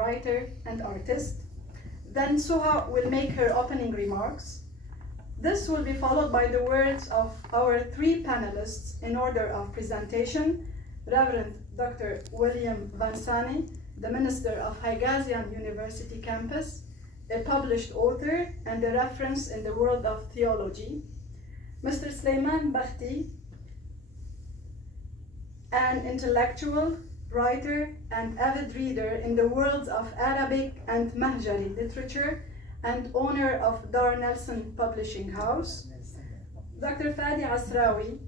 writer and artist. Then Suha will make her opening remarks. This will be followed by the words of our three panelists in order of presentation: Reverend Dr. William Vansani, the Minister of Heygazian University campus, a published author and a reference in the world of theology; Mr. Sleiman Bakhti, an intellectual, writer, and avid reader in the worlds of Arabic and Mahjari literature and owner of Dar Nelson Publishing House; Dr. Fadi Asrawi,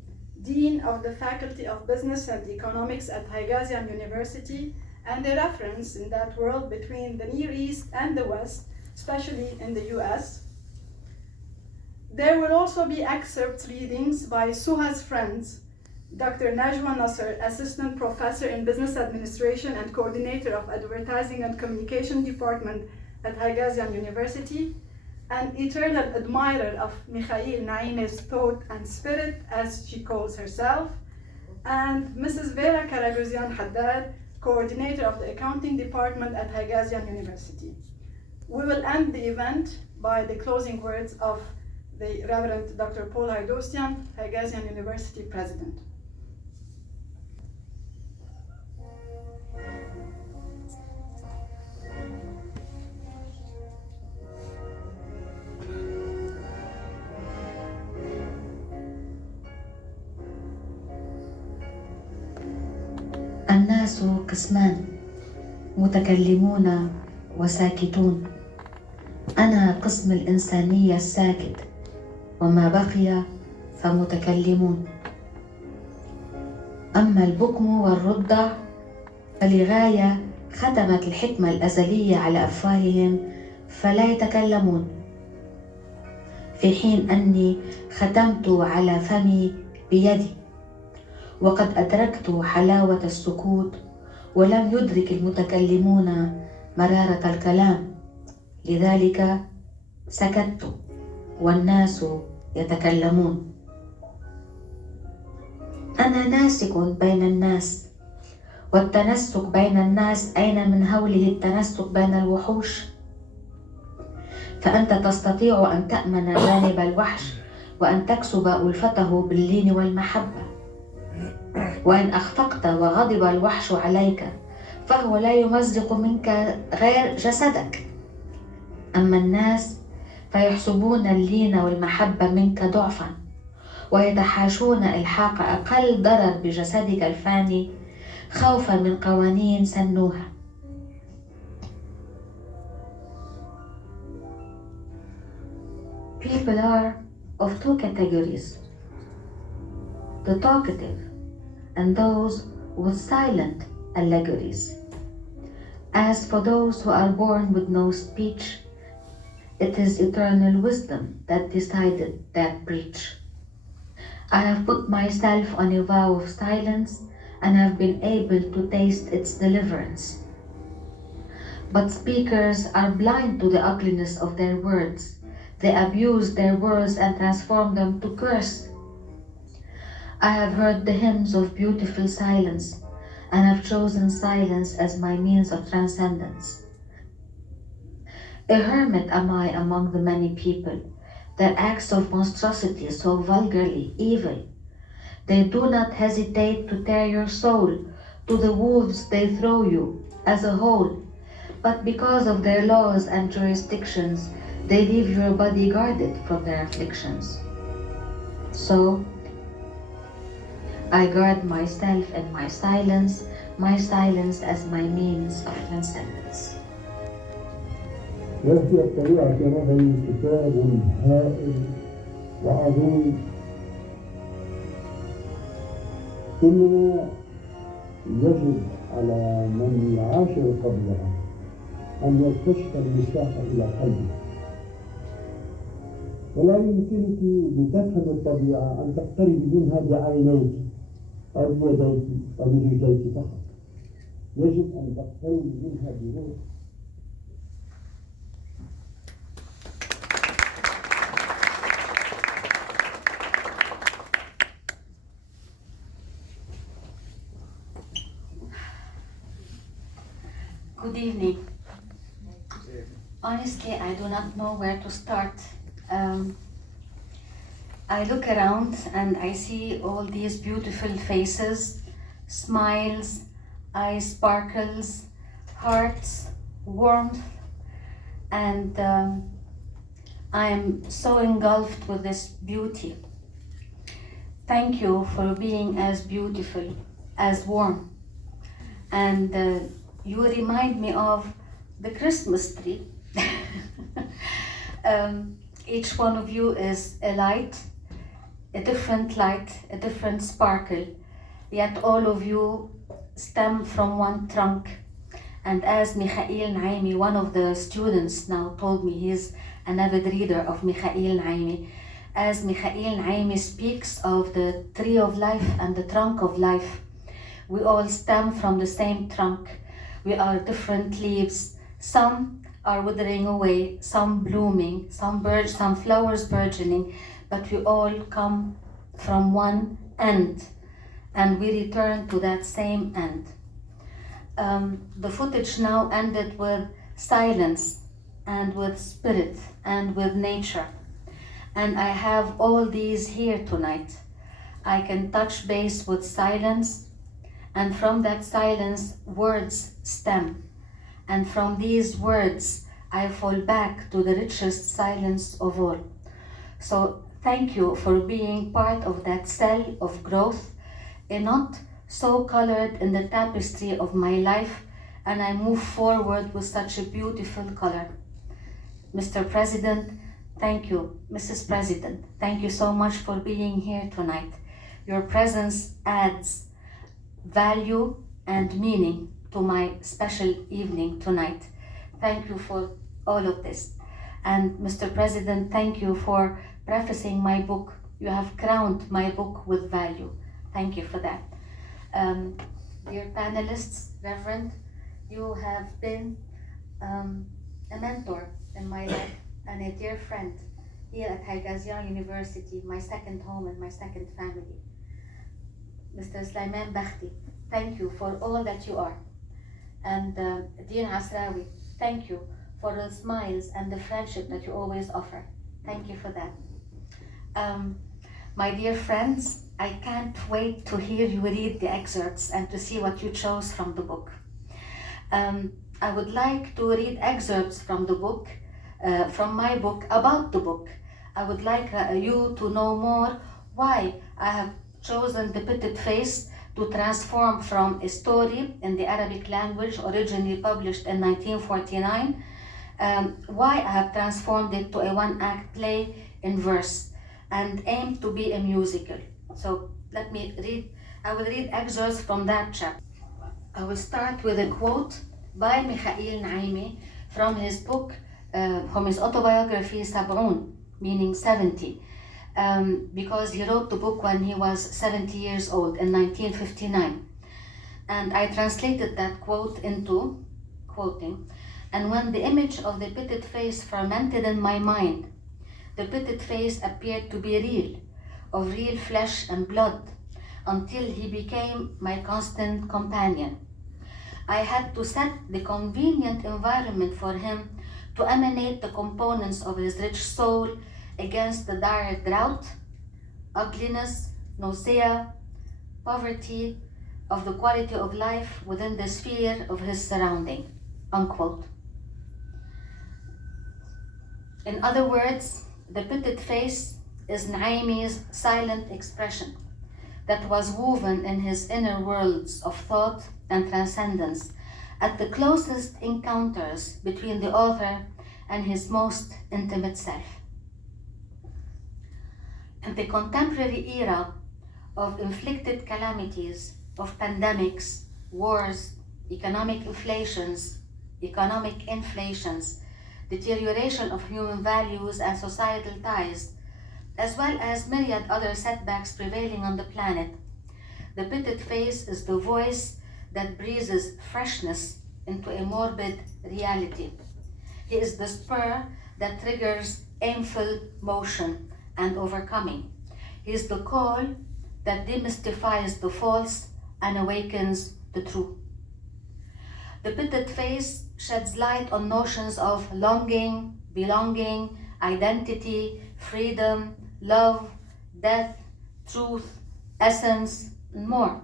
Dean of the Faculty of Business and Economics at Heygazian University and a reference in that world between the Near East and the West, especially in the US. There will also be excerpt readings by Suha's friends, Dr. Najwa Nasser, Assistant Professor in Business Administration and Coordinator of Advertising and Communication Department at Heygazian University, an eternal admirer of Michael Na'ime's thought and spirit, as she calls herself, and Mrs. Vera Karagosian Haddad, Coordinator of the Accounting Department at Heygazian University. We will end the event by the closing words of the Reverend Dr. Paul Haidostian, Heygazian University President. الناس قسمان، متكلمون وساكتون. أنا قسم الإنسانية الساكت، وما بقي فمتكلمون. أما البكم والرضع فلغاية ختمت الحكمة الأزلية على أفواههم فلا يتكلمون، في حين أني ختمت على فمي بيدي، وقد أدركت حلاوة السكوت ولم يدرك المتكلمون مرارة الكلام، لذلك سكت والناس يتكلمون. أنا ناسك بين الناس، والتنسك بين الناس أين من هوله التنسك بين الوحوش؟ فأنت تستطيع أن تأمن جانب الوحش وأن تكسب ألفته باللين والمحبة، وإن أخفقت وغضب الوحش عليك فهو لا يمزق منك غير جسدك. أما الناس فيحسبون اللين والمحبة منك ضعفا، ويتحاشون إلحاق أقل ضرر بجسدك الفاني خوفا من قوانين سنوها. People are of two categories: the talkative and those with silent allegories. As for those who are born with no speech, it is eternal wisdom that decided that breach. I have put myself on a vow of silence and have been able to taste its deliverance. But speakers are blind to the ugliness of their words. They abuse their words and transform them to curse. I have heard the hymns of beautiful silence and have chosen silence as my means of transcendence. A hermit am I among the many people, their acts of monstrosity so vulgarly evil. They do not hesitate to tear your soul, to the wolves they throw you as a whole, but because of their laws and jurisdictions, they leave your body guarded from their afflictions. So, I guard myself and my silence as my means of transcendence. وفي الطبيعة نظري كتاب هائل وعظيم، إنما يجب على من يعاشر الطبيعة أن يكتشف المساحة إلى قلبه، ولا يمكنك لتفهم الطبيعة أن تقترب منها بعينيك أو بيديك أو برجليك فقط، يجب أن تقترب منها بروح. Good evening. Honestly, I do not know where to start. I look around and I see all these beautiful faces, smiles, eyes sparkles, hearts, warmth, and I am so engulfed with this beauty. Thank you for being as beautiful, as warm. And you remind me of the Christmas tree. Each one of you is a light, a different sparkle, yet all of you stem from one trunk. And as Mekha'il Naimi, one of the students now told me, he's an avid reader of Mekha'il Naimi, as Mekha'il Naimi speaks of the tree of life and the trunk of life, we all stem from the same trunk. We are different leaves. Some are withering away, some blooming, some flowers burgeoning, but we all come from one end, and we return to that same end. The footage now ended with silence and with spirit and with nature. And I have all these here tonight. I can touch base with silence, and from that silence, words stem. And from these words, I fall back to the richest silence of all. So thank you for being part of that cell of growth, a knot so colored in the tapestry of my life, and I move forward with such a beautiful color. Mr. President, thank you. Mrs. President, thank you so much for being here tonight. Your presence adds value and meaning to my special evening tonight. Thank you for all of this. And Mr. President, thank you for prefacing my book. You have crowned my book with value. Thank you for that. Dear panelists, Reverend, you have been a mentor in my life and a dear friend here at Heikezyan University, my second home and my second family. Mr. Sulaiman Bakhti, thank you for all that you are. And Dean Asrawi, thank you for the smiles and the friendship that you always offer. Thank you for that. My dear friends, I can't wait to hear you read the excerpts and to see what you chose from the book. I would like to read excerpts from the book, from my book, about the book. I would like you to know more why I have chosen the Pitted Face to transform from a story in the Arabic language originally published in 1949, why I have transformed it to a one-act play in verse and aim to be a musical. So let me read, I will read excerpts from that chapter. I will start with a quote by Mekha'il Naimi from his book, from his autobiography, Sab'un, meaning 70. Because he wrote the book when he was 70 years old in 1959. And I translated that quote into, quoting, "And when the image of the pitted face fermented in my mind, the pitted face appeared to be real, of real flesh and blood, until he became my constant companion. I had to set the convenient environment for him to emanate the components of his rich soul against the dire drought, ugliness, nausea, poverty of the quality of life within the sphere of his surrounding," unquote. In other words, the pitted face is Naimi's silent expression that was woven in his inner worlds of thought and transcendence at the closest encounters between the author and his most intimate self. In the contemporary era of inflicted calamities, of pandemics, wars, economic inflations, deterioration of human values and societal ties, as well as myriad other setbacks prevailing on the planet, the pitted face is the voice that breathes freshness into a morbid reality. He is the spur that triggers aimful motion and overcoming. He is the call that demystifies the false and awakens the true. The pitted face sheds light on notions of longing, belonging, identity, freedom, love, death, truth, essence, and more.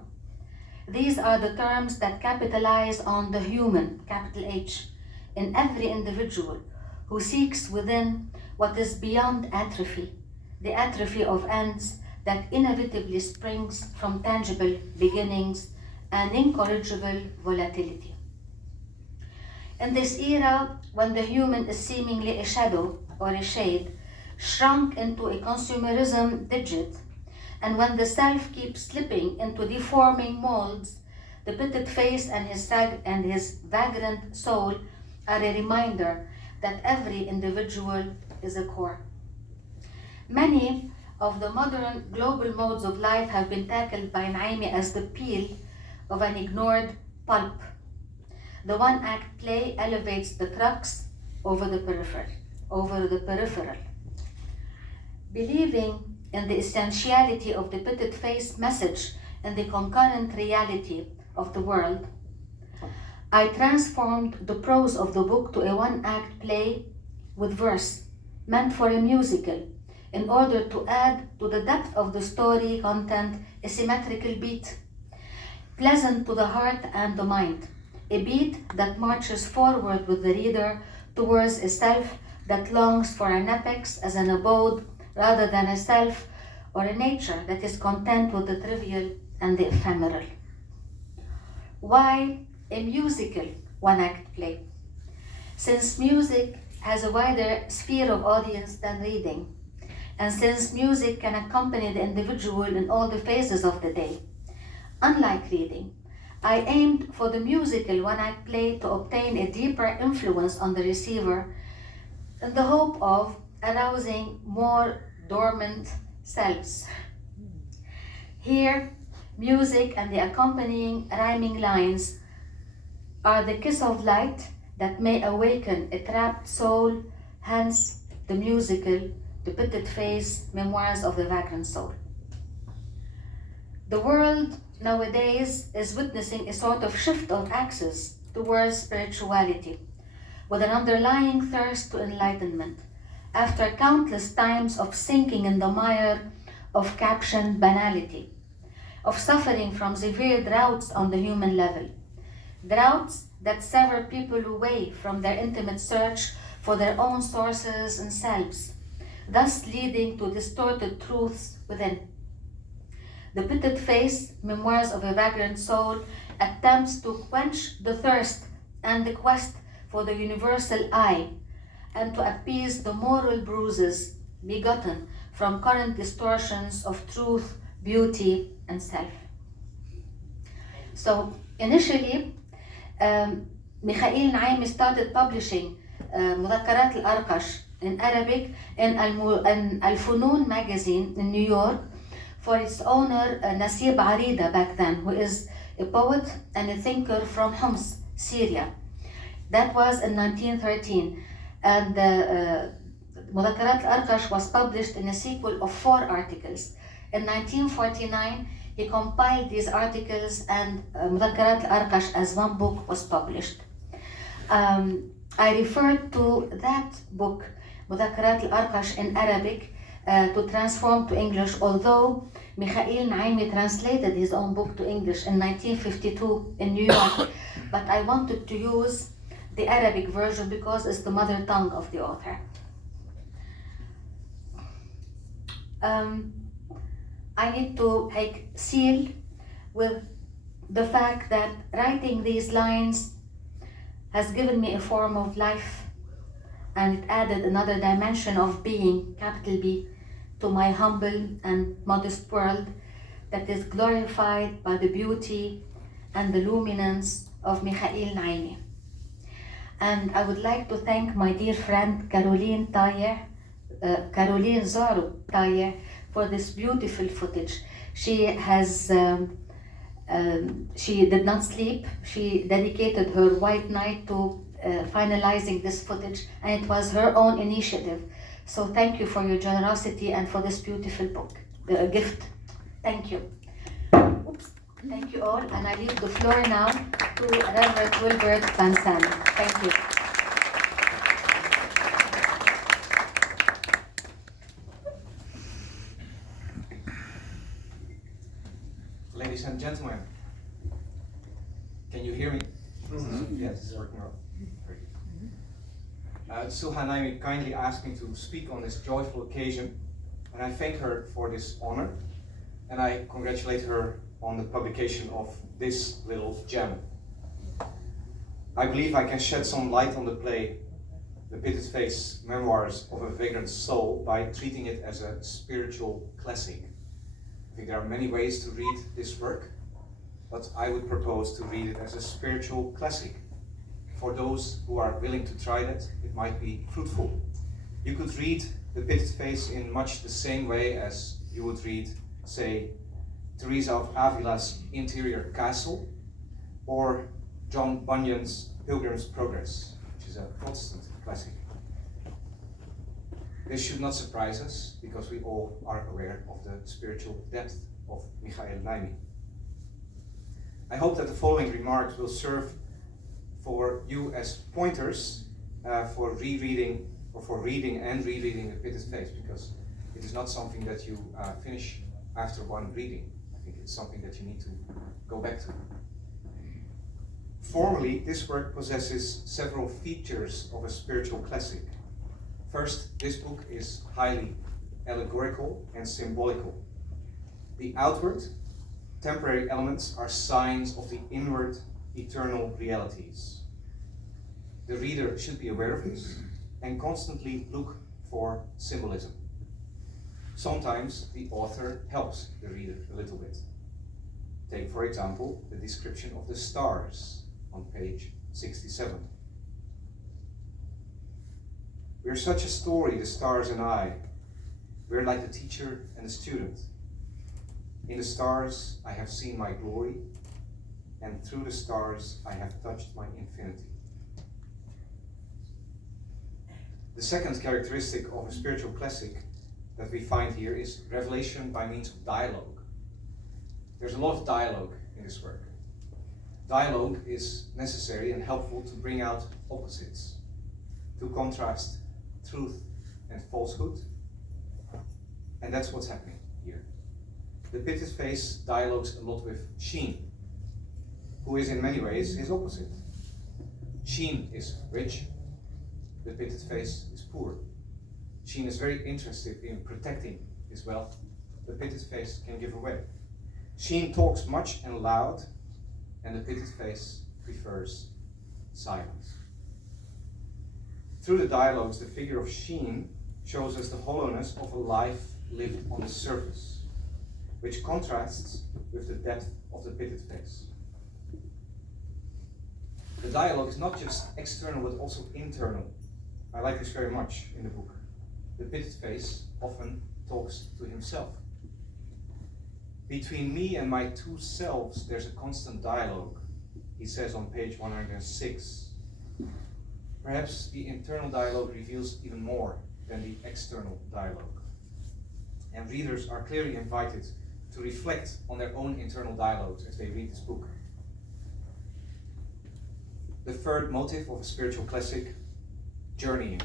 These are the terms that capitalize on the human, capital H, in every individual who seeks within what is beyond atrophy, the atrophy of ends that inevitably springs from tangible beginnings and incorrigible volatility. In this era, when the human is seemingly a shadow or a shade, shrunk into a consumerism digit, and when the self keeps slipping into deforming molds, the pitted face and his vagrant soul are a reminder that every individual is a core. Many of the modern global modes of life have been tackled by Na'imeh as the peel of an ignored pulp. The one-act play elevates the crux over the peripheral. Believing in the essentiality of the pitted face message and the concurrent reality of the world, I transformed the prose of the book to a one-act play with verse, meant for a musical, in order to add to the depth of the story content a symmetrical beat, pleasant to the heart and the mind, a beat that marches forward with the reader towards a self that longs for an apex as an abode rather than a self or a nature that is content with the trivial and the ephemeral. Why a musical one-act play? Since music has a wider sphere of audience than reading, and since music can accompany the individual in all the phases of the day, unlike reading, I aimed for the musical one-act play to obtain a deeper influence on the receiver in the hope of arousing more dormant selves. Here, music and the accompanying rhyming lines are the kiss of light that may awaken a trapped soul, hence the musical, The Pitted Face, Memoirs of the Vagrant Soul. The world nowadays is witnessing a sort of shift of axis towards spirituality, with an underlying thirst to enlightenment, after countless times of sinking in the mire of captioned banality, of suffering from severe droughts on the human level, droughts that sever people away from their intimate search for their own sources and selves, thus leading to distorted truths within. The Pitted Face, Memoirs of a Vagrant Soul, attempts to quench the thirst and the quest for the universal I, and to appease the moral bruises begotten from current distortions of truth, beauty, and self. So initially, Mekha'il Na'imeh started publishing مذكرات الأرقش in Arabic in Al-Funun magazine in New York for its owner Nasib Arida back then, who is a poet and a thinker from Homs, Syria. That was in 1913, and مذكرات الأرقش was published in a sequel of 4 articles. In 1949, he compiled these articles, and مذكرات الأرقش as one book was published. I referred to that book, مذكرات الأرقش, in Arabic to transform to English, although Mekha'il Na'imeh translated his own book to English in 1952 in New York, but I wanted to use the Arabic version because it's the mother tongue of the author. I need to seal with the fact that writing these lines has given me a form of life, and it added another dimension of being, capital B, to my humble and modest world that is glorified by the beauty and the luminance of Mekha'il Na'imeh. And I would like to thank my dear friend Caroline Zaro Tayer for this beautiful footage. She did not sleep. She dedicated her white night to finalizing this footage, and it was her own initiative. So thank you for your generosity and for this beautiful book, gift. Thank you. Oops. Thank you all, and I leave the floor now to Reverend Wilbert Van Sant. Thank you. Ladies and gentlemen, can you hear me? Yes, it's working well. Great. Sulha Naimi kindly asked me to speak on this joyful occasion, and I thank her for this honor, and I congratulate her on the publication of this little gem. I believe I can shed some light on the play, The Pitted Face, Memoirs of a Vagrant Soul, by treating it as a spiritual classic. I think there are many ways to read this work, but I would propose to read it as a spiritual classic. For those who are willing to try that, it might be fruitful. You could read The Pitted Face in much the same way as you would read, say, Teresa of Avila's Interior Castle, or John Bunyan's Pilgrim's Progress, which is a Protestant classic. This should not surprise us, because we all are aware of the spiritual depth of Michael Naimi. I hope that the following remarks will serve for you as pointers for rereading, or for reading and rereading The Pitted Face, because it is not something that you finish after one reading. I think it's something that you need to go back to. Formally, this work possesses several features of a spiritual classic. First, this book is highly allegorical and symbolical. The outward, temporary elements are signs of the inward, eternal realities. The reader should be aware of this and constantly look for symbolism. Sometimes the author helps the reader a little bit. Take, for example, the description of the stars on page 67. We're such a story, the stars and I. We're like the teacher and the student. In the stars I have seen my glory, and through the stars I have touched my infinity. The second characteristic of a spiritual classic that we find here is revelation by means of dialogue. There's a lot of dialogue in this work. Dialogue is necessary and helpful to bring out opposites, to contrast truth and falsehood, and that's what's happening here. The Pitted Face dialogues a lot with Sheen, who is in many ways his opposite. Sheen is rich, the Pitted Face is poor. Sheen is very interested in protecting his wealth, the Pitted Face can give away. Sheen talks much and loud, and the Pitted Face prefers silence. Through the dialogues, the figure of Sheen shows us the hollowness of a life lived on the surface, which contrasts with the depth of the Pitted Face. The dialogue is not just external but also internal. I like this very much in the book. The Pitted Face often talks to himself. Between me and my two selves, there's a constant dialogue, he says on page 106. Perhaps the internal dialogue reveals even more than the external dialogue. And readers are clearly invited to reflect on their own internal dialogues as they read this book. The third motive of a spiritual classic, journeying.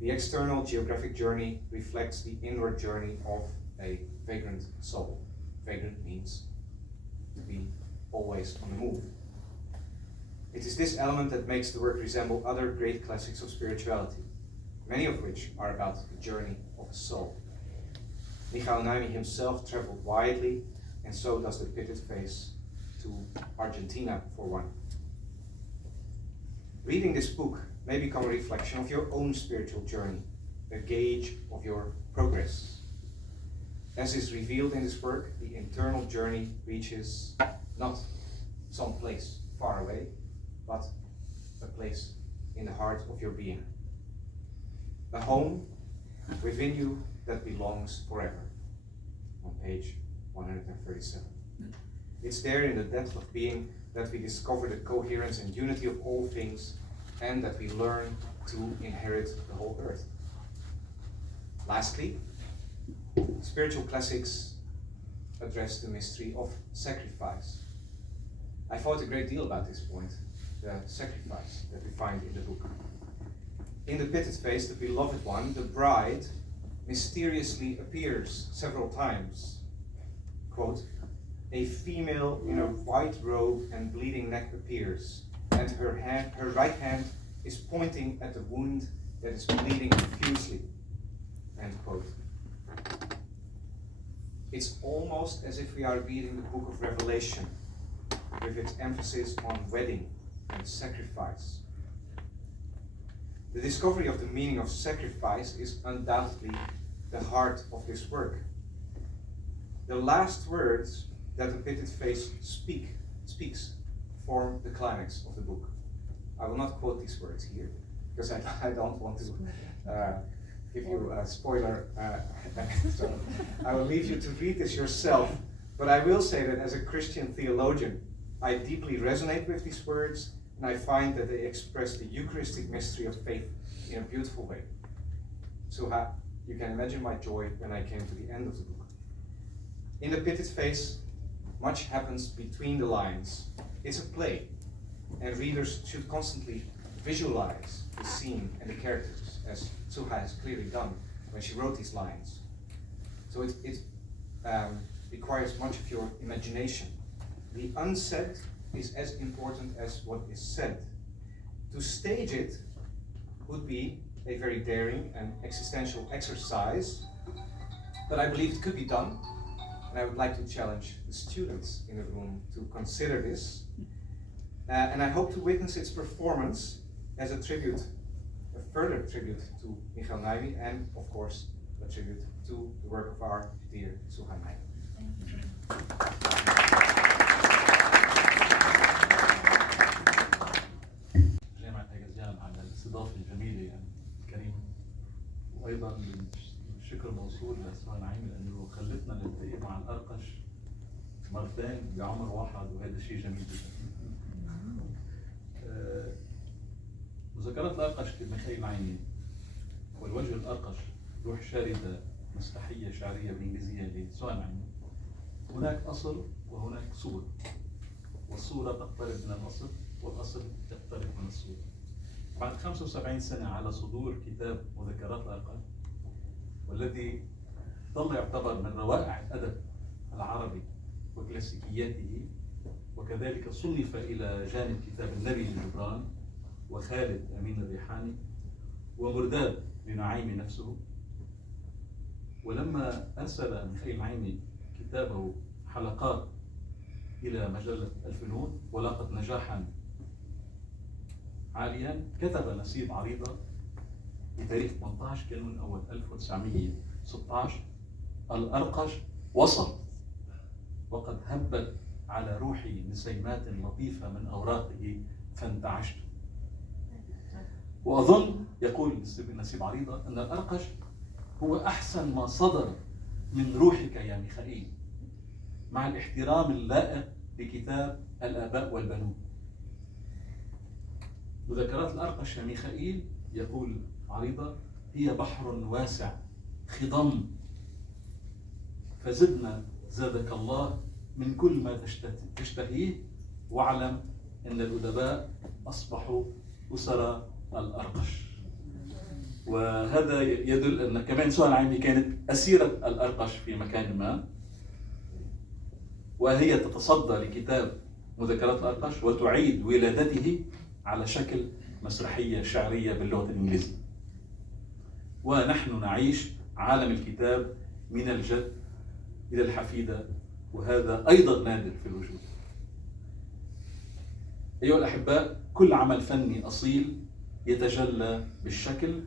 The external geographic journey reflects the inward journey of a vagrant soul. Vagrant means to be always on the move. It is this element that makes the work resemble other great classics of spirituality, many of which are about the journey of a soul. Michael Naimi himself traveled widely, and so does the Pitted Face to Argentina for one. Reading this book may become a reflection of your own spiritual journey, a gauge of your progress. As is revealed in this work, the internal journey reaches not some place far away, but a place in the heart of your being. A home within you that belongs forever, on page 137. It's there in the depth of being that we discover the coherence and unity of all things, and that we learn to inherit the whole earth. Lastly, spiritual classics address the mystery of sacrifice. I thought a great deal about this point, the sacrifice that we find in the book. In the pitted face, the beloved one, the bride, mysteriously appears several times. Quote, "A female in a white robe and bleeding neck appears, and her right hand is pointing at the wound that is bleeding profusely." End quote. It's almost as if we are reading the book of Revelation, with its emphasis on wedding and sacrifice. The discovery of the meaning of sacrifice is undoubtedly the heart of this work. The last words that the pitted face speaks form the climax of the book. I will not quote these words here, because I don't want to give you a spoiler. So I will leave you to read this yourself, but I will say that as a Christian theologian, I deeply resonate with these words, and I find that they express the Eucharistic mystery of faith in a beautiful way. So you can imagine my joy when I came to the end of the book. In the pitted face, much happens between the lines. It's a play, and readers should constantly visualize the scene and the characters, as Suha has clearly done when she wrote these lines. So it requires much of your imagination. The unsaid is as important as what is said. To stage it would be a very daring and existential exercise, but I believe it could be done, and I would like to challenge the students in the room to consider this. And I hope to witness its performance as a tribute, a further tribute to Michael Naimi, and of course a tribute to the work of our dear Suha Naimi. جامعة هيكازيان على الاستضافة الجميلة الكريمة، وأيضا الشكر موصول لسهى نعيمة لأنه خلتنا نلتقي مع الأرقش مرتين بعمر واحد، وهذا شيء جميل جدا. مذكرات الأرقش لميخائيل نعيمة والوجه الأرقش روح شاردة مسرحية شعرية بالإنكليزية لسهى نعيمة. هناك أصل وهناك صورة، والصورة تقترب من الأصل والأصل يقترب من الصورة. بعد 75 سنة على صدور كتاب مذكرات الأرقش، والذي ظل يعتبر من روائع الأدب العربي وكلاسيكياته، وكذلك صنف إلى جانب كتاب الذي لجبران وخالد أمين الريحاني ومرداد لنعيمة نفسه. ولما أرسل ميخائيل نعيمة كتابه حلقات إلى مجلة الفنون ولاقت نجاحا عاليا، كتب نسيب عريضة بتاريخ 18 كانون أول 1916: الأرقش وصل وقد هبت على روحي نسيمات لطيفة من أوراقه فانتعشت. وأظن يقول نسيب عريضة أن الأرقش هو أحسن ما صدر من روحك يا ميخائيل، مع الاحترام اللائق لكتاب الآباء والبنون. مذكرات الأرقش يا ميخائيل، يقول عريضة، هي بحر واسع خضم، فزدنا زادك الله من كل ما تشتهيه، واعلم أن الأدباء أصبحوا أسرى الأرقش. وهذا يدل أن كمان سهى نعيمة كانت أسيرة الأرقش في مكان ما، وهي تتصدى لكتاب مذكرات الأرقش وتعيد ولادته على شكل مسرحية شعرية باللغة الإنجليزية. ونحن نعيش عالم الكتاب من الجد إلى الحفيدة، وهذا أيضا نادر في الوجود. أيها الأحباء، كل عمل فني أصيل يتجلى بالشكل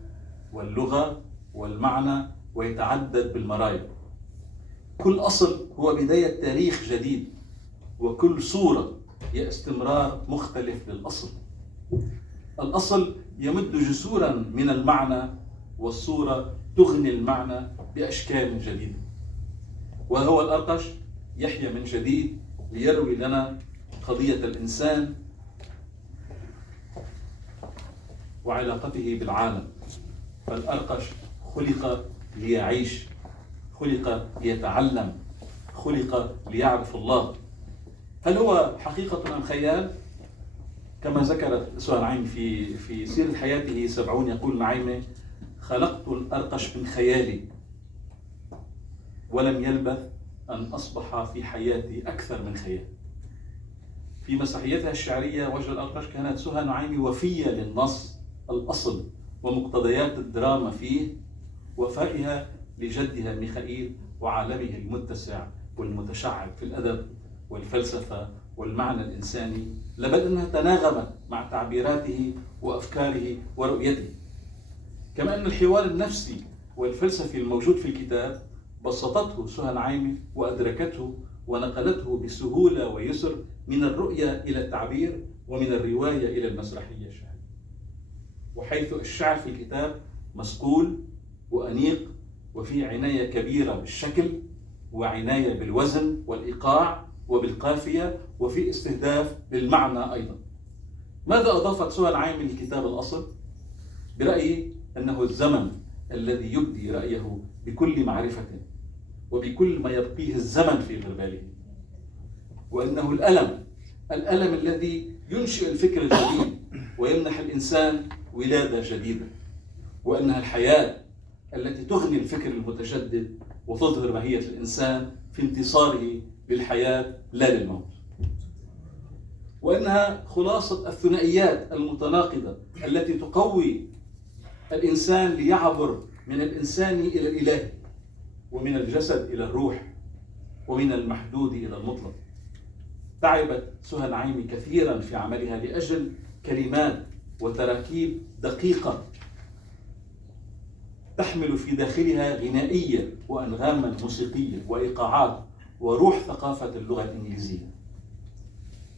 واللغة والمعنى ويتعدد بالمرايا. كل أصل هو بداية تاريخ جديد، وكل صورة هي استمرار مختلف للأصل. الأصل يمد جسورا من المعنى، والصورة تغني المعنى بأشكال جديدة. وهو الأرقش يحيا من جديد ليروي لنا قضية الإنسان وعلاقته بالعالم. فالأرقش خلق ليعيش، خلق ليتعلم، خلق ليعرف الله. هل هو حقيقة أم خيال؟ كما ذكرت سهى نعيمة في سيرة حياته 70 يقول نعيمة: خلقت الأرقش من خيالي ولم يلبث أن أصبح في حياتي أكثر من خيال. في مسرحيتها الشعرية وجه الأرقش كانت سهى نعيمة وفية للنص الأصل ومقتضيات الدراما فيه، وفائها لجدها ميخائيل وعالمه المتسع والمتشعب في الأدب والفلسفة والمعنى الإنساني، لبل أنها تناغمت مع تعبيراته وأفكاره ورؤيته. كما أن الحوار النفسي والفلسفي الموجود في الكتاب بسطته سهى نعيمة وأدركته ونقلته بسهولة ويسر من الرؤية إلى التعبير ومن الرواية إلى المسرحية الشعرية. وحيث الشعر في الكتاب مسقول وأنيق وفيه عناية كبيرة بالشكل وعناية بالوزن والإيقاع وبالقافية وفي استهداف للمعنى أيضا. ماذا أضافت سهى نعيمة لكتاب الأصل؟ برأيي أنه الزمن الذي يبدي رأيه بكل معرفة وبكل ما يبقيه الزمن في غرباله، وأنه الألم الذي ينشئ الفكر الجديد ويمنح الإنسان ولادة جديدة، وأنها الحياة التي تغني الفكر المتجدد وتظهر ماهية الإنسان في انتصاره للحياة لا للموت، وأنها خلاصة الثنائيات المتناقضة التي تقوي الإنسان ليعبر من الإنسان إلى الإله، ومن الجسد إلى الروح، ومن المحدود إلى المطلق. تعبت سهى نعيمة كثيرا في عملها لأجل كلمات وتراكيب دقيقة تحمل في داخلها غنائية وأنغاما موسيقية وإيقاعات وروح ثقافة اللغة الإنجليزية،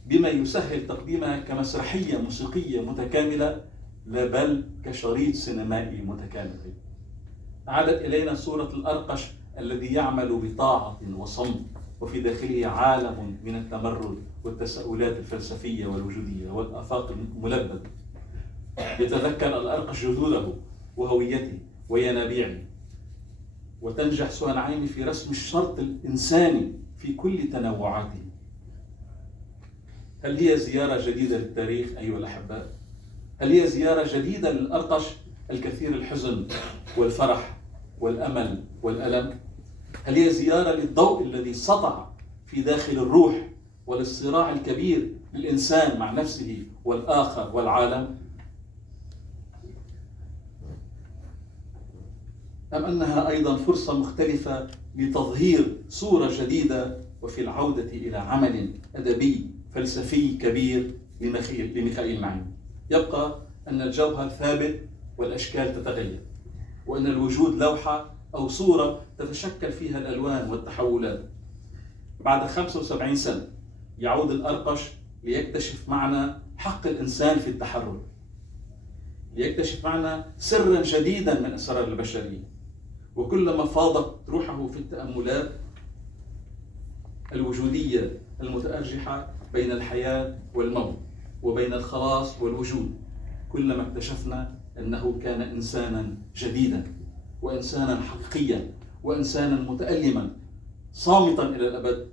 بما يسهل تقديمها كمسرحية موسيقية متكاملة لا بل كشريط سينمائي متكامل. عادت إلينا صورة الأرقش الذي يعمل بطاعة وصمت وفي داخله عالم من التمرد والتساؤلات الفلسفية والوجودية والآفاق الملبدة. يتذكر الأرقش جذوره وهويته وينابيعه، وتنجح سهى نعيمة في رسم الشرط الإنساني في كل تنوعاته. هل هي زيارة جديدة للتاريخ أيها الأحباء؟ هل هي زيارة جديدة للأرقش الكثير الحزن والفرح والأمل والألم؟ هل هي زيارة للضوء الذي سطع في داخل الروح وللصراع الكبير للإنسان مع نفسه والآخر والعالم؟ أم أنها أيضا فرصة مختلفة لتظهير صورة جديدة وفي العودة إلى عمل أدبي فلسفي كبير لميخائيل نعيمة؟ يبقى أن الجوهر ثابت والأشكال تتغير، وأن الوجود لوحة أو صورة تتشكل فيها الألوان والتحولات. بعد 75 سنة يعود الأرقش ليكتشف معنى حق الإنسان في التحرر، ليكتشف معنى سرا جديدا من أسرار البشرية. وكلما فاضت روحه في التأملات الوجودية المتأرجحة بين الحياة والموت وبين الخلاص والوجود، كلما اكتشفنا أنه كان إنسانا جديدا وإنسانا حقيقيا وإنسانا متألما صامتا إلى الأبد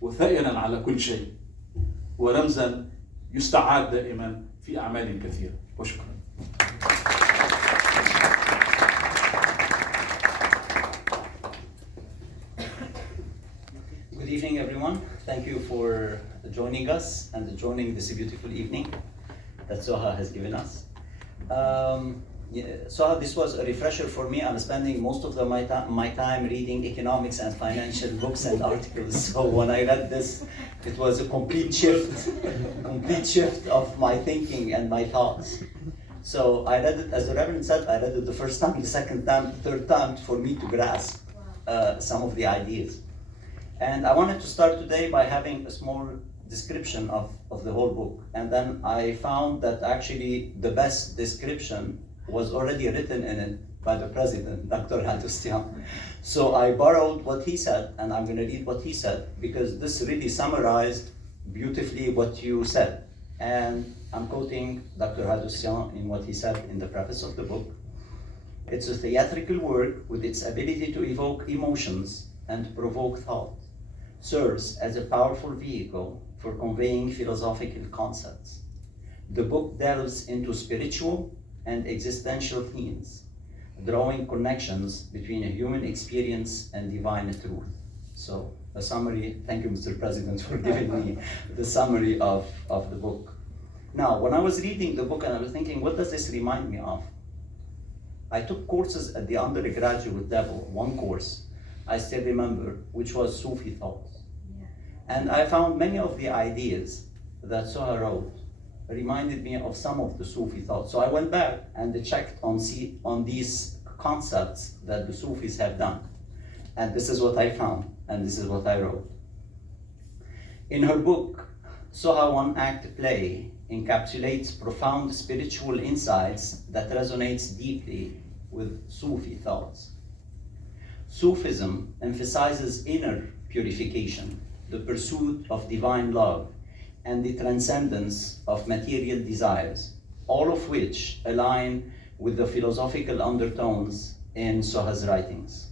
وثائرا على كل شيء ورمزا يستعاد دائما في أعمال كثيرة. وشكرا. Good evening, everyone. Thank you for joining us and joining this beautiful evening that Soha has given us. Soha, this was a refresher for me. I'm spending most of my time reading economics and financial books and articles. So when I read this, it was a complete shift of my thinking and my thoughts. So I read it, as the Reverend said, I read it the first time, the second time, the third time for me to grasp some of the ideas. And I wanted to start today by having a small description of the whole book. And then I found that actually the best description was already written in it by the president, Dr. Haidostian. So I borrowed what he said, and I'm going to read what he said, because this really summarized beautifully what you said. And I'm quoting Dr. Haidostian in what he said in the preface of the book. It's a theatrical work with its ability to evoke emotions and provoke thought. serves as a powerful vehicle for conveying philosophical concepts. The book delves into spiritual and existential themes, drawing connections between a human experience and divine truth. So, a summary, thank you, Mr. President, for giving me the summary of the book. Now, when I was reading the book and I was thinking, what does this remind me of? I took courses at the undergraduate level, one course I still remember, which was Sufi thoughts. And I found many of the ideas that Soha wrote reminded me of some of the Sufi thoughts. So I went back and checked on these concepts that the Sufis have done. And this is what I found, and this is what I wrote. In her book, Soha one-act play encapsulates profound spiritual insights that resonates deeply with Sufi thoughts. Sufism emphasizes inner purification, the pursuit of divine love, and the transcendence of material desires, all of which align with the philosophical undertones in Soha's writings.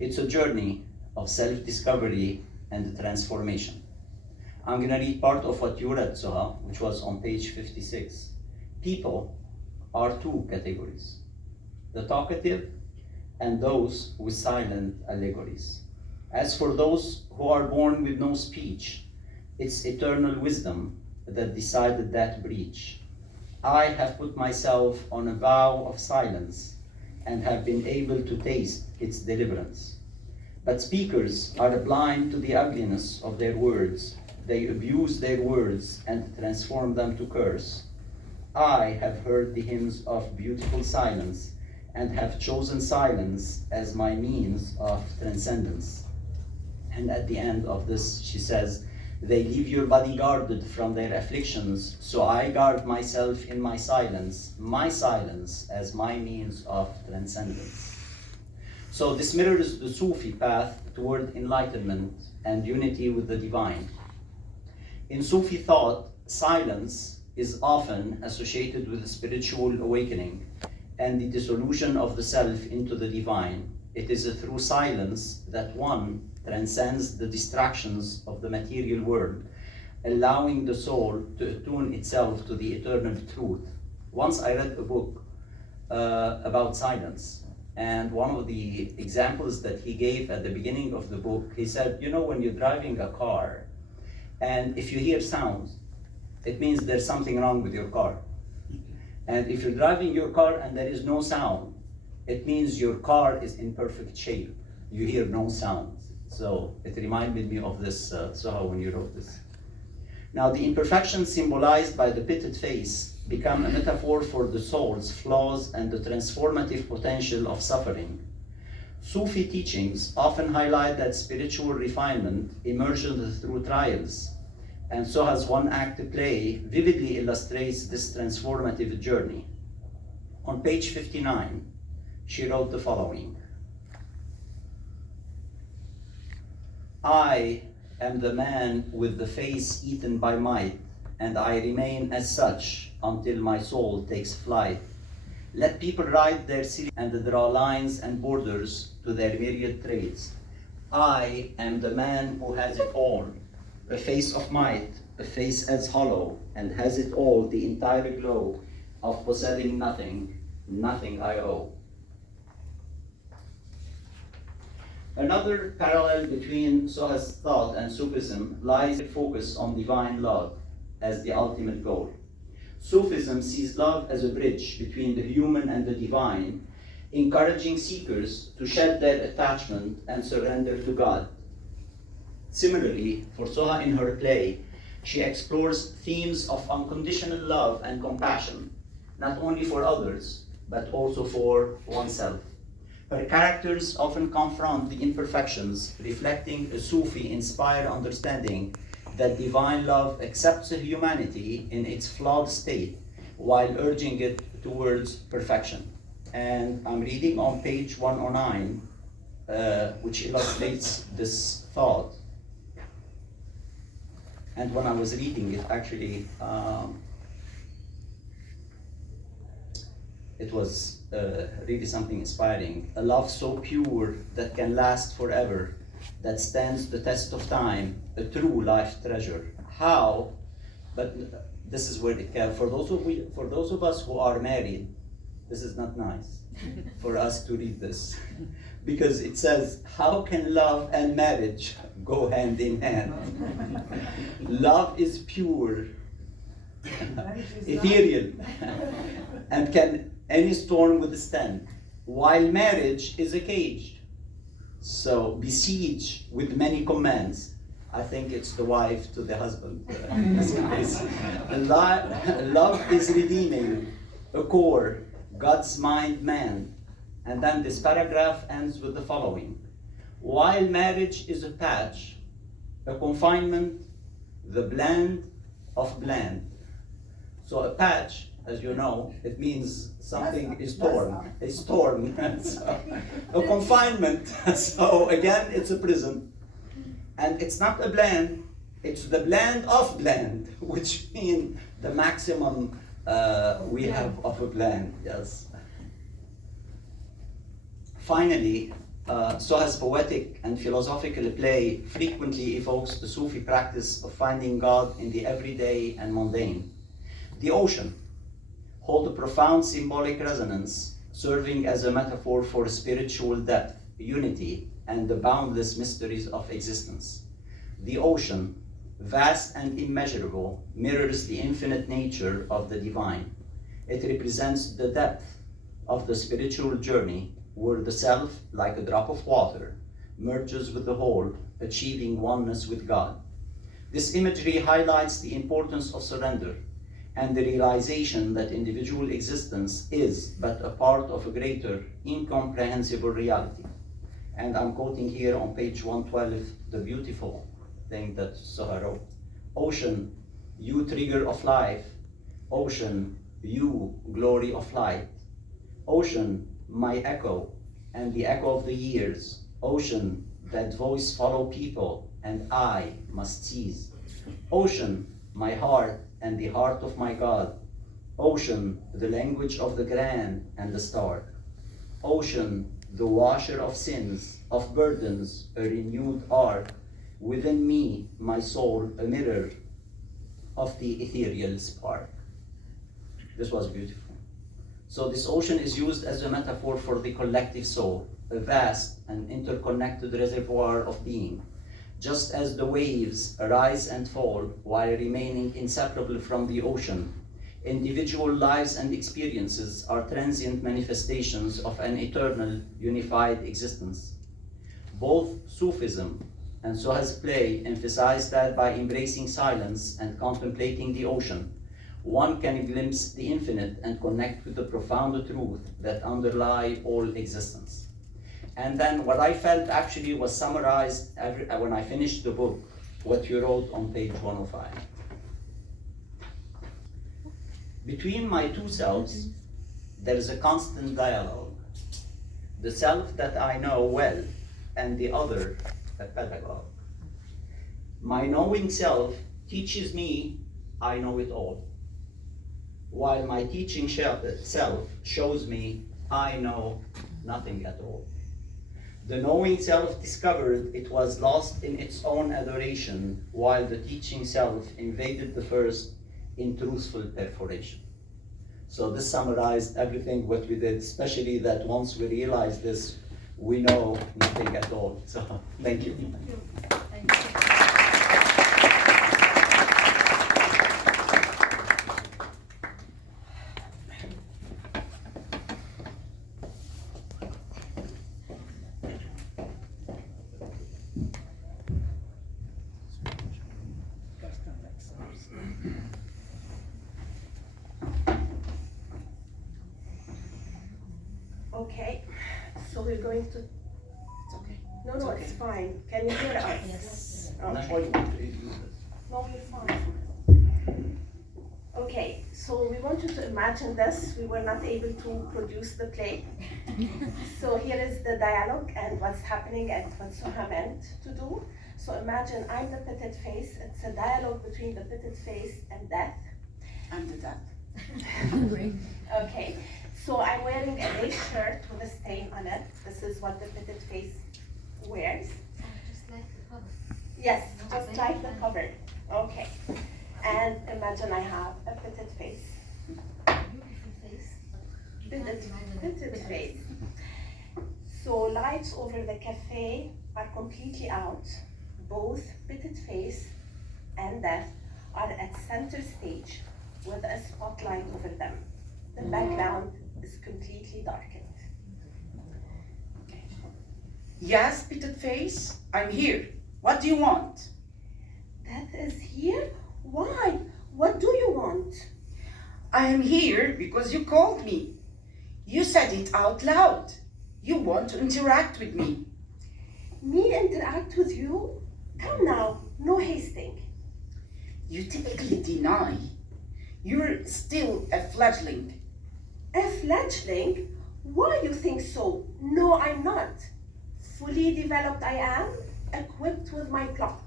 It's a journey of self-discovery and transformation. I'm going to read part of what you read, Soha, which was on page 56. People are two categories, the talkative and those with silent allegories. As for those who are born with no speech, it's eternal wisdom that decided that breach. I have put myself on a vow of silence and have been able to taste its deliverance. But speakers are blind to the ugliness of their words. They abuse their words and transform them to curse. I have heard the hymns of beautiful silence and have chosen silence as my means of transcendence. And at the end of this, she says, they leave your body guarded from their afflictions, so I guard myself in my silence as my means of transcendence. So this mirrors the Sufi path toward enlightenment and unity with the divine. In Sufi thought, silence is often associated with spiritual awakening and the dissolution of the self into the divine. It is through silence that one transcends the distractions of the material world, allowing the soul to attune itself to the eternal truth. Once I read a book about silence, and one of the examples that he gave at the beginning of the book, he said, you know, when you're driving a car, and if you hear sounds, it means there's something wrong with your car. And if you're driving your car and there is no sound, it means your car is in perfect shape. You hear no sounds. So it reminded me of this, Soha, when you wrote this. Now, the imperfections symbolized by the pitted face become a metaphor for the soul's flaws and the transformative potential of suffering. Sufi teachings often highlight that spiritual refinement emerges through trials, and Soha's one-act play vividly illustrates this transformative journey. On page 59, she wrote the following. I am the man with the face eaten by might, and I remain as such until my soul takes flight. Let people write their series and draw lines and borders to their myriad traits. I am the man who has it all, a face of might, a face as hollow, and has it all, the entire glow of possessing nothing, nothing I owe. Another parallel between Soha's thought and Sufism lies in focus on divine love as the ultimate goal. Sufism sees love as a bridge between the human and the divine, encouraging seekers to shed their attachment and surrender to God. Similarly, for Soha in her play, she explores themes of unconditional love and compassion, not only for others, but also for oneself. Her characters often confront the imperfections, reflecting a Sufi-inspired understanding that divine love accepts humanity in its flawed state while urging it towards perfection. And I'm reading on page 109, which illustrates this thought. And when I was reading it, actually, it was really something inspiring. A love so pure that can last forever, that stands the test of time, a true life treasure. How? But this is where it can. For those of us who are married, this is not nice for us to read this, because it says, how can love and marriage go hand in hand? Love is pure, ethereal, and can any storm withstand, while marriage is a cage, so besieged with many commands. I think it's the wife to the husband in this case. Love is redeeming, a core, God's mind man. And then this paragraph ends with the following. While marriage is a patch, a confinement, the bland of bland. So a patch, as you know, it means something is torn. It's torn. So, a confinement, so again, it's a prison. And it's not a bland, it's the bland of bland, which means the maximum we have of a bland, yes. Finally, Soha's poetic and philosophical play frequently evokes the Sufi practice of finding God in the everyday and mundane. The ocean holds a profound symbolic resonance, serving as a metaphor for spiritual depth, unity, and the boundless mysteries of existence. The ocean, vast and immeasurable, mirrors the infinite nature of the divine. It represents the depth of the spiritual journey, where the self, like a drop of water, merges with the whole, achieving oneness with God. This imagery highlights the importance of surrender and the realization that individual existence is but a part of a greater, incomprehensible reality. And I'm quoting here on page 112, the beautiful thing that Soha wrote. Ocean, you trigger of life. Ocean, you glory of light. Ocean, my echo, and the echo of the years. Ocean, that voice follow people, and I must cease. Ocean, my heart, and the heart of my God. Ocean, the language of the grand and the stark. Ocean, the washer of sins, of burdens, a renewed ark. Within me, my soul, a mirror of the ethereal spark. This was beautiful. So this ocean is used as a metaphor for the collective soul, a vast and interconnected reservoir of being. Just as the waves rise and fall while remaining inseparable from the ocean, individual lives and experiences are transient manifestations of an eternal, unified existence. Both Sufism and Soha's play emphasize that by embracing silence and contemplating the ocean, one can glimpse the infinite and connect with the profound truth that underlie all existence. And then what I felt actually was summarized when I finished the book, what you wrote on page 105. Between my two selves, there is a constant dialogue. The self that I know well, and the other, a pedagogue. My knowing self teaches me I know it all, while my teaching self shows me I know nothing at all. The knowing self discovered it was lost in its own adoration, while the teaching self invaded the first in truthful perforation. So this summarized everything what we did, especially that once we realize this, we know nothing at all. So thank you. Thank you. Okay, so we're going to. It's okay. No, it's fine. Can you hear us? Yes. Okay. No, you're fine. Okay, so we want you to imagine this. We were not able to produce the play. So here is the dialogue and what's happening and what Soha meant to do. So imagine I'm the pitted face. It's a dialogue between the pitted face and death. I'm the death. Okay, so I'm wearing a lace shirt with a stain on it. This is what the pitted face wears. Yes, just like the cover. Okay. And imagine I have a pitted face. Pitted face. So lights over the cafe are completely out. Both pitted face and death are at center stage with a spotlight over them. The background is completely darkened. Yes, pitted face, I'm here. What do you want? Death is here? Why? What do you want? I am here because you called me. You said it out loud. You want to interact with me. Me interact with you? Come now, no hasting. You typically deny. You're still a fledgling. A fledgling? Why you think so? No, I'm not. Fully developed I am, equipped with my plot.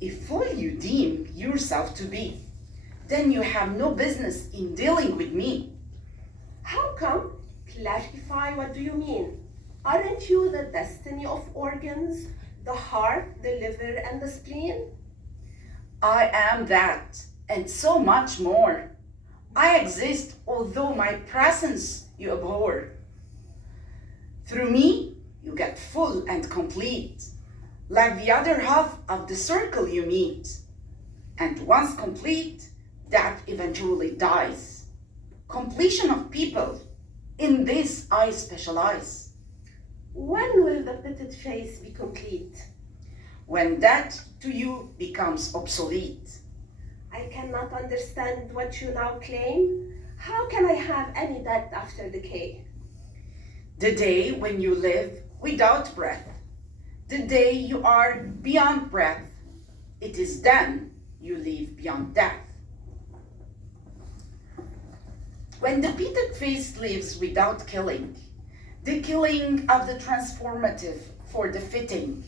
If fool you deem yourself to be, then you have no business in dealing with me. How come? Clarify, what do you mean? Aren't you the destiny of organs, the heart, the liver, and the spleen? I am that, and so much more. I exist, although my presence you abhor. Through me, you get full and complete, like the other half of the circle you meet. And once complete, that eventually dies. Completion of people, in this I specialize. When will the pitted face be complete? When that to you becomes obsolete. I cannot understand what you now claim. How can I have any death after decay? The day when you live without breath, the day you are beyond breath, it is then you live beyond death. When the pitted face lives without killing, the killing of the transformative for the fitting,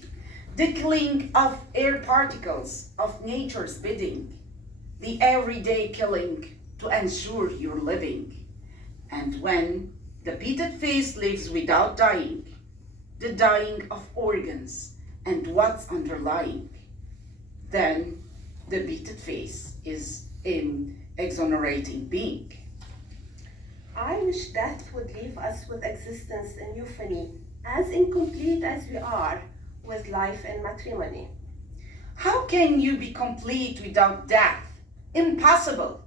the killing of air particles of nature's bidding, the everyday killing to ensure you're living. And when the pitted face lives without dying, the dying of organs and what's underlying, then the pitted face is an exonerating being. I wish death would leave us with existence in euphony, as incomplete as we are with life and matrimony. How can you be complete without death? Impossible.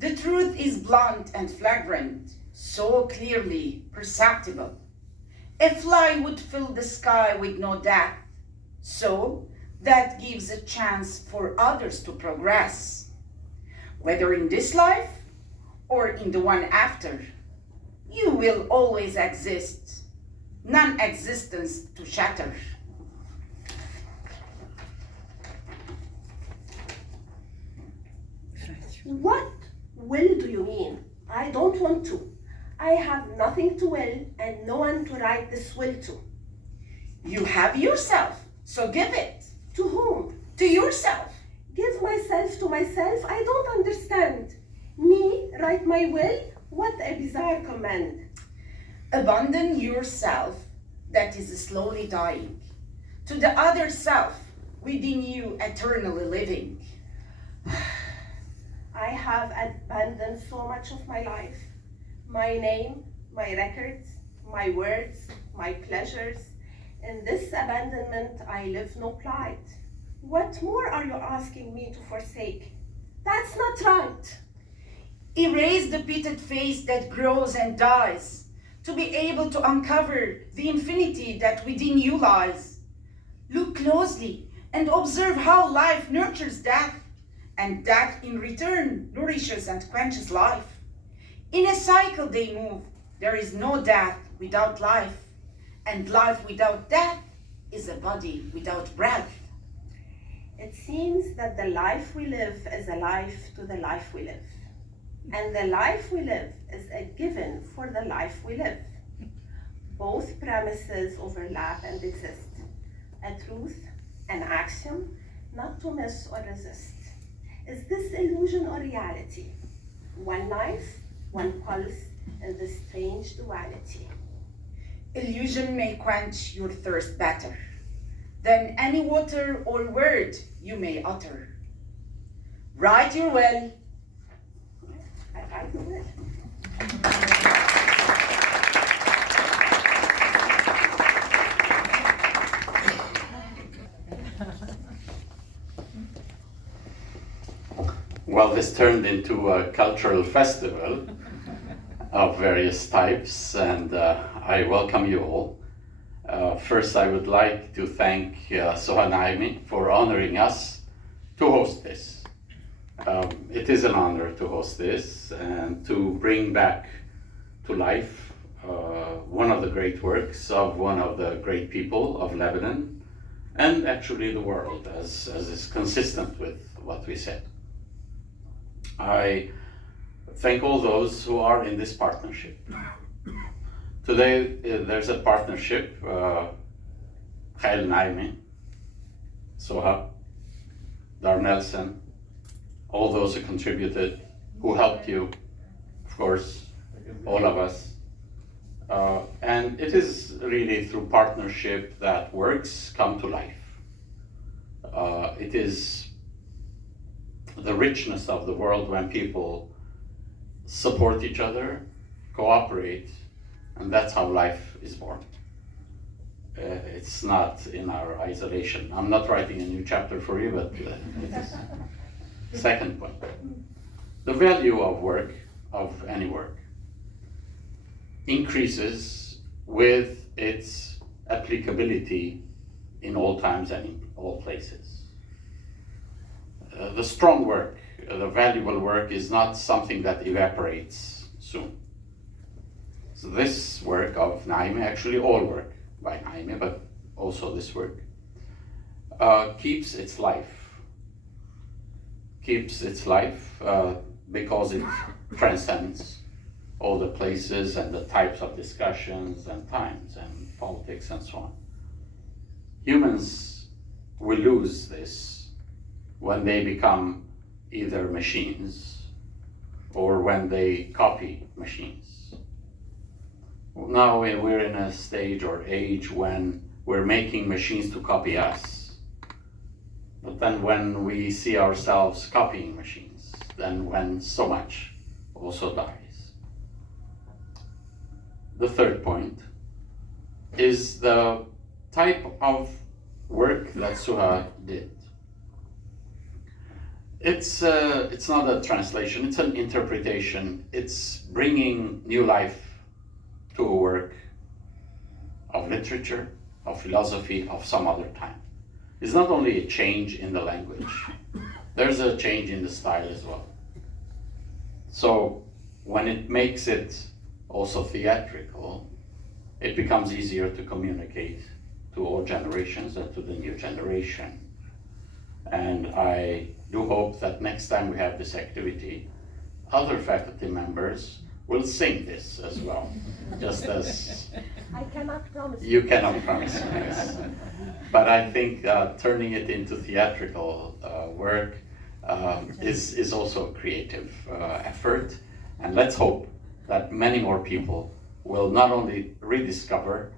The truth is blunt and flagrant, so clearly perceptible. A fly would fill the sky with no death, so that gives a chance for others to progress. Whether in this life or in the one after, you will always exist, non-existence to shatter. What will do you mean? I don't want to. I have nothing to will and no one to write this will to. You have yourself, so give it. To whom? To yourself. Give myself to myself? I don't understand. Me write my will? What a bizarre command. Abandon yourself that is slowly dying to the other self within you eternally living. I have abandoned so much of my life. My name, my records, my words, my pleasures. In this abandonment, I live no plight. What more are you asking me to forsake? That's not right. Erase the pitted face that grows and dies, to be able to uncover the infinity that within you lies. Look closely and observe how life nurtures death, and death in return nourishes and quenches life. In a cycle they move. There is no death without life, and life without death is a body without breath. It seems that the life we live is a life to the life we live. And the life we live is a given for the life we live. Both premises overlap and exist. A truth, an axiom, not to miss or resist. Is this illusion or reality? One life, one pulse, in this strange duality. Illusion may quench your thirst better, than any water or word you may utter. Write your will. I will. Well, this turned into a cultural festival of various types, and I welcome you all. First, I would like to thank Soha Naimi for honoring us to host this. It is an honor to host this and to bring back to life one of the great works of one of the great people of Lebanon, and actually the world, as is consistent with what we said. I thank all those who are in this partnership. Today, there's a partnership, Khail Naimi, Soha, Dar Nelson, all those who contributed, who helped you, of course, all of us. And it is really through partnership that works come to life. It is the richness of the world when people support each other, cooperate, and that's how life is born. It's not in our isolation. I'm not writing a new chapter for you, but it is. Second point, the value of work, of any work, increases with its applicability in all times and in all places. The strong work, the valuable work is not something that evaporates soon. So this work of Naime, actually all work by Naime, but also this work, keeps its life. Keeps its life because it transcends all the places and the types of discussions and times and politics and so on. Humans will lose this when they become either machines or when they copy machines. Now we're in a stage or age when we're making machines to copy us. But then when we see ourselves copying machines, then when so much also dies. The third point is the type of work that Suha did. It's not a translation, it's an interpretation. It's bringing new life to a work of literature, of philosophy, of some other time. It's not only a change in the language, there's a change in the style as well. So when it makes it also theatrical, it becomes easier to communicate to all generations and to the new generation. And I do hope that next time we have this activity, other faculty members will sing this as well, just as I cannot promise. you cannot promise, yes. But I think turning it into theatrical work is also a creative effort. And let's hope that many more people will not only rediscover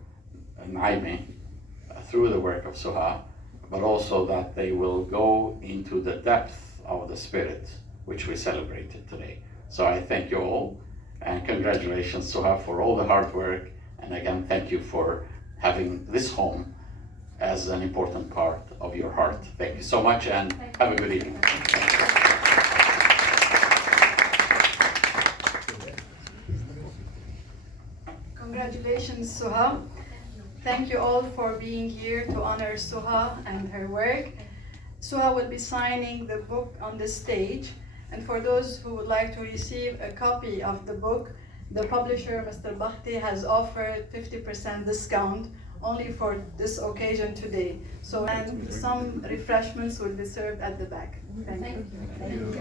Naime through the work of Suha, but also that they will go into the depth of the spirit which we celebrated today. So I thank you all, and congratulations, Suha, for all the hard work. And again, thank you for having this home as an important part of your heart. Thank you so much, and have a good evening. Congratulations, Suha. Thank you all for being here to honor Suha and her work. Suha will be signing the book on the stage, and for those who would like to receive a copy of the book, the publisher, Mr. Bakhti, has offered 50% discount only for this occasion today. So, and some refreshments will be served at the back. Thank you.